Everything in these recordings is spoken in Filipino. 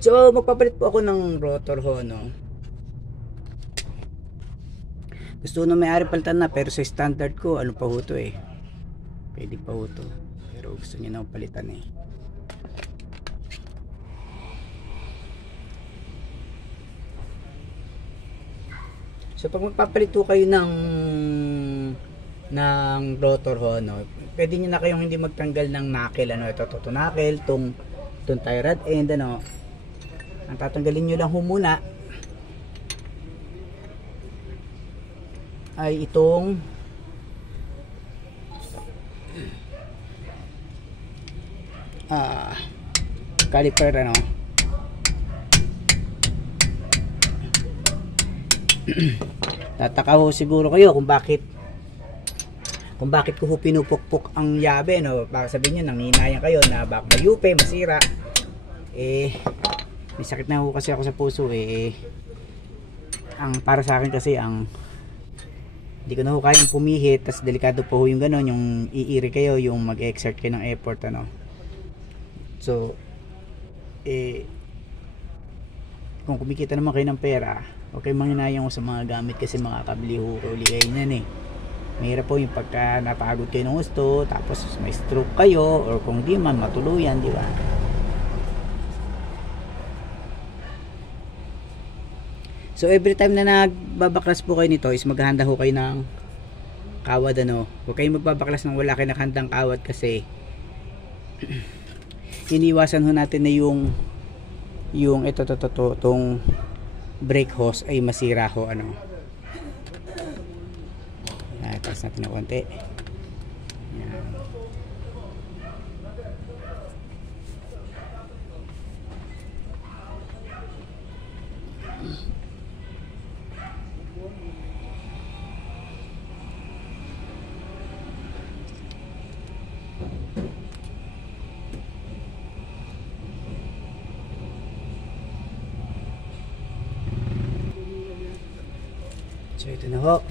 So magpapalit po ako ng rotor ho, no. Gusto na may-ari palitan na, pero sa standard ko ano pa ho to eh, pwede pa ho to, pero gusto niya na palitan eh. So pag magpapalit po kayo ng rotor ho, no, pwede niyo na kayong hindi magtanggal ng knuckle, ano, ito knuckle, tong tie rod end, ano. Ang tatanggalin niyo lang ho muna ay itong caliper, ano. Tataka ho siguro kayo kung bakit ko ho pinupukpok ang yabe, no. Baka sabihin niyo nanghihinayang kayo na baka mayupe, masira. May sakit na ho kasi ako sa puso eh. Ang para sa akin kasi hindi ko na ho kayang pumihit, tas delikado po ho yung gano'n, yung iiri kayo, yung mag-exert kayo ng effort, ano. So kung kumikita naman kayo ng pera, okay, manghinayang ko sa mga gamit kasi makakabili ho uli kayo niyan eh. Mahirap po yung pagka napagod kayo ng gusto tapos may stroke kayo, or kung di man matuluyan, di ba? So every time na nagbabaklas po kayo nito is maghahanda ho kayo ng kawad, ano. Huwag kayong magbabaklas ng wala kayo nakahandang kawad kasi iniwasan ho natin na yung itong brake hose ay masira ho, ano. Yan, taas natin na konti. Yan. So ito na ho.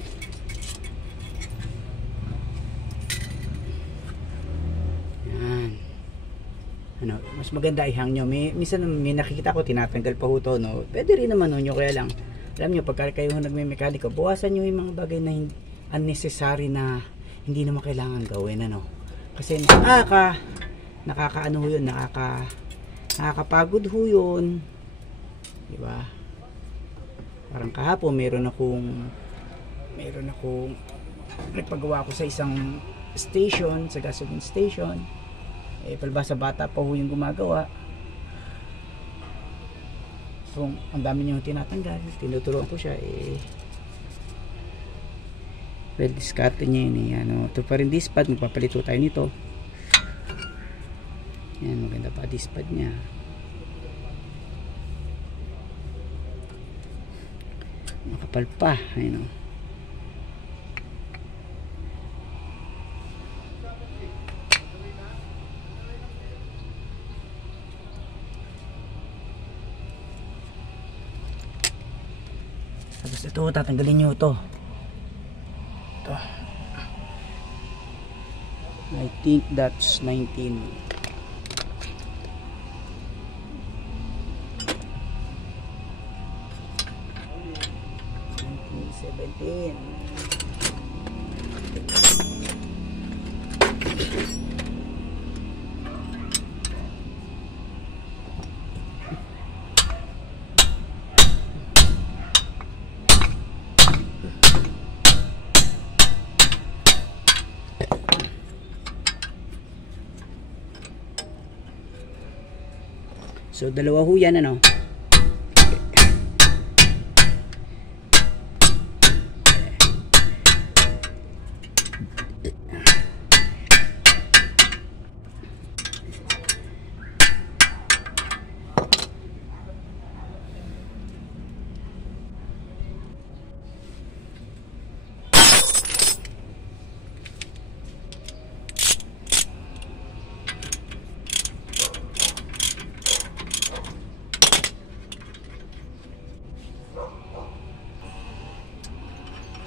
Yan. Ano, mas maganda ihang nyo. Minsan may nakikita ko tinatanggal pa ho to, no. Pwede rin naman ho nyo, kaya lang alam nyo, pagka kayo nagme-mekaniko, bawasan nyo yung mga bagay na unnecessary na hindi naman kailangan gawin, ano. Kasi nakakaano ho yun, nakakapagod ho yun, diba? Parang kahapon meron akong nagpagawa ko sa isang station, sa gasoline station. Palibhasa bata pa ho yung gumagawa. So ang dami niyang tinatanggal, tinuturuan ko siya well, diskarte niya yun eh. Ano, ito pa rin dispad, magpapalito tayo nito. Yan, maganda pa dispad niya. Makapal pa, ayun o. Tapos ito, tatanggalin nyo ito. I think that's 19. 17. So dalawa ho yan, ano.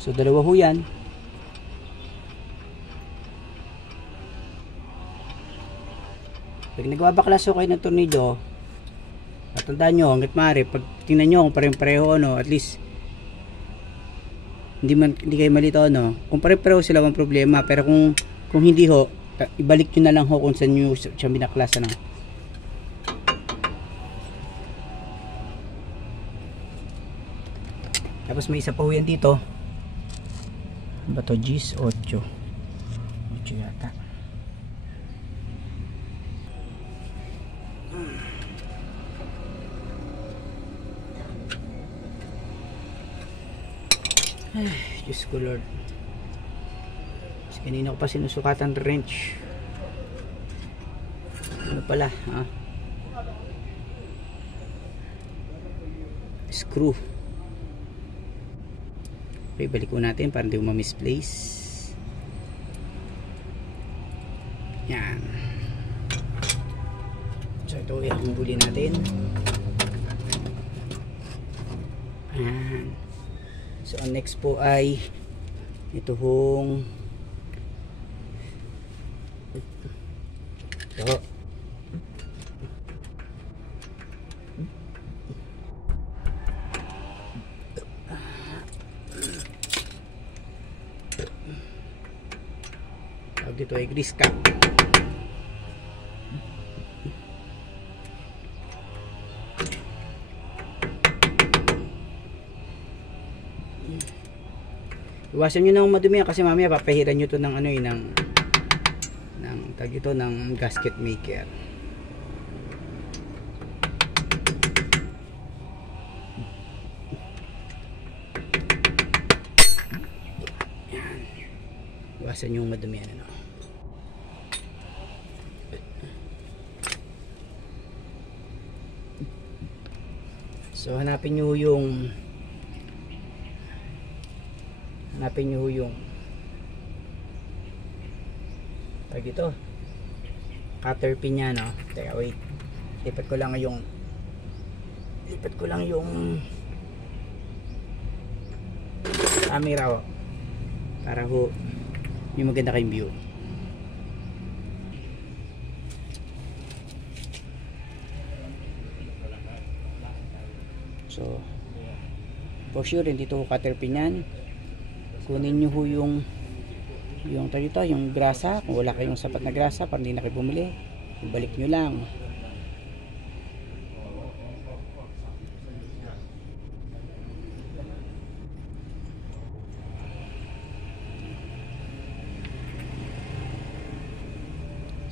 So dalawa ho yan. Pag nagbabaklas ho kayo ng tornilyo, At tandaan nyo, hanggat maaari, pag tingnan nyo kung pareng-pareho, ano, at least hindi kayo malito, ano, kung pareng-pareho sila, walang problema. Pero kung hindi ho, ibalik nyo na lang ho kung saan nyo siya binaklas, ano. Tapos may isa pa ho yan dito. Ano ba to? Gis 8 yata. Ay, Diyos ko Lord. Mas kanina ko pa sinusukatan wrench. Ano pala, ha? Screw. Okay, balik ko natin para hindi ko ma-misplace. Yan. So ito yung huli natin. Ayan. So ang next po ay ito hong ito. Tawag dito ay grease cap. Iwasan nyo nang madumi kasi mamaya papahiran nyo to ng ano ng tag ito ng gasket maker. Yan. Iwasan nyo madumi ano. So hanapin nyo yung tag ito cutter pin nya, no? Teka wait, lipat ko lang yung camera ho para ho yung maganda kayong view. So for sure dito ho cutter pin yan. Kunin nyo ho yung dito, yung grasa. Kung wala kayong sapat na grasa para hindi na kayo bumili, ibalik nyo lang.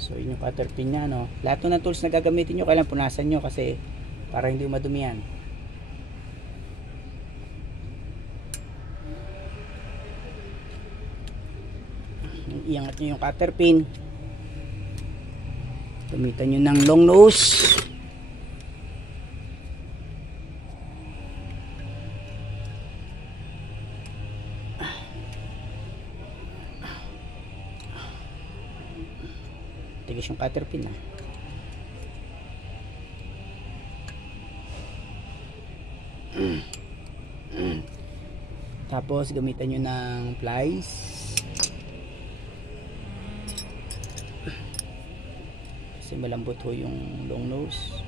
So yun yung cutter pin nya, no? Lahat ng tools na gagamitin nyo kailangan punasan nyo kasi para hindi madumi yan. Iangat nyo yung cutter pin, gamitan nyo ng long nose. Tigas yung cutter pin, ha? Tapos gamitan nyo ng plies kasi malambot ho yung long nose.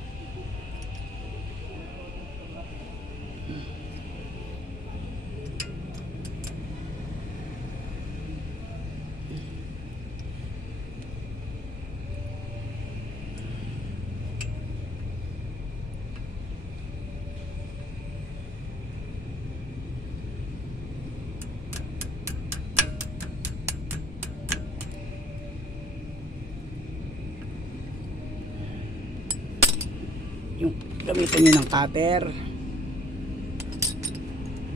Yung gamitan nyo ng cutter,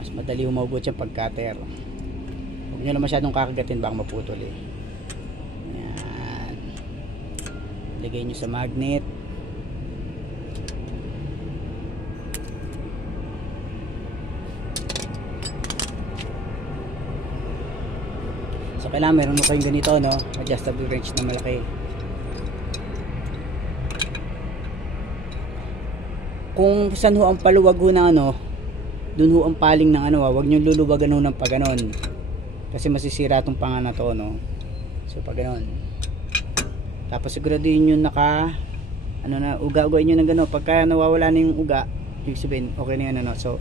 mas madali umabot yung pag cutter. Huwag nyo lang masyadong kakagatin, baka maputol eh. Yan, lagay nyo sa magnet. So kailangan meron mo kayong ganito, no? Adjustable wrench na malaki. Kung saan ho ang paluwag ho ng ano, dun ho ang paling ng ano, wag nyo luluwagan ho ng paganon kasi masisira itong panga na to, no? So pag ganon, tapos siguraduhin nyo naka ano na, uga-ugain nyo ng gano'n. Pagka nawawala na yung uga, ibig sabihin okay na yan, ano. So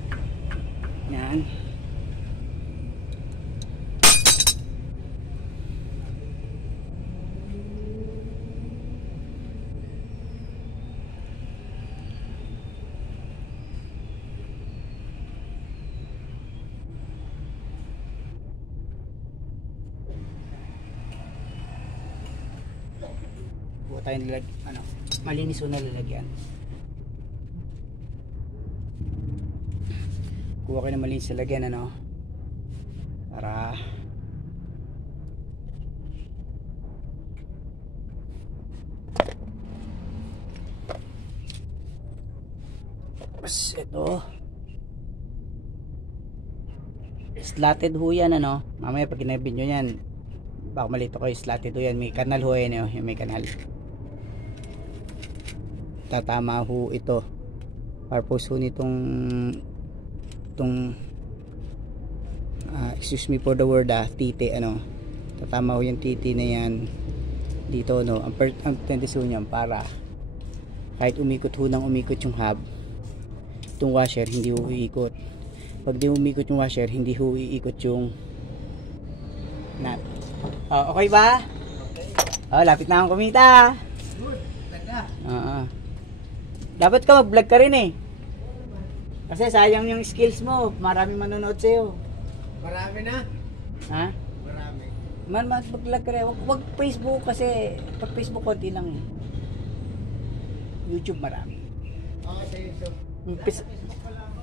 yan. Kuha tayong ano, malinis o nalalagyan. Kuha kayo ng malinis na lagyan, ano, para tapos ito slatted ho yan, ano. Mamaya pag kinabit nyo yan, baka malito kayo, slatted ho yan. May kanal ho yan, yung may kanal. Tatama ho ito. Purpose ho nitong excuse me for the word, titi, ano. Tatama ho yung titi na yan dito, no. Ang tendency ho niyan para kahit umikot ho ng umikot yung hub, itong washer hindi ho iikot. Pag di umikot yung washer, hindi ho iikot yung nut. Oh, okay ba? Okay. Oh, lapit na akong kumita. Good. Ganda. Dapat ka mag-vlog ka rin, eh. Kasi sayang yung skills mo. Maraming manonood sa'yo. Marami na. Ha? Marami. Mag-vlog ka rin. Wag Facebook kasi pag Facebook konti lang, eh. YouTube marami. Okay, sa YouTube. Facebook pala ako.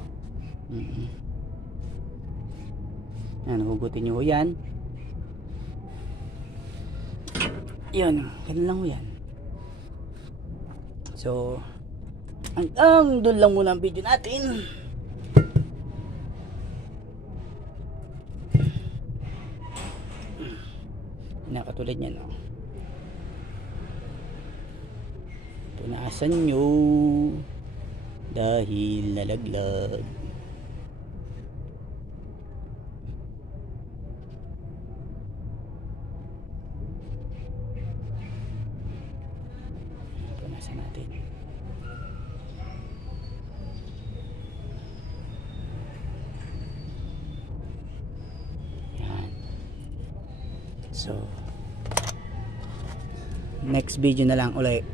Yan, hugutin nyo yan. Yun, ganun lang ho yan. So, hanggang doon lang muna ang video natin. Nakatulad niya, no? Punasan nyo dahil nalaglag. Punasan natin. Yan. So next video na lang ulit.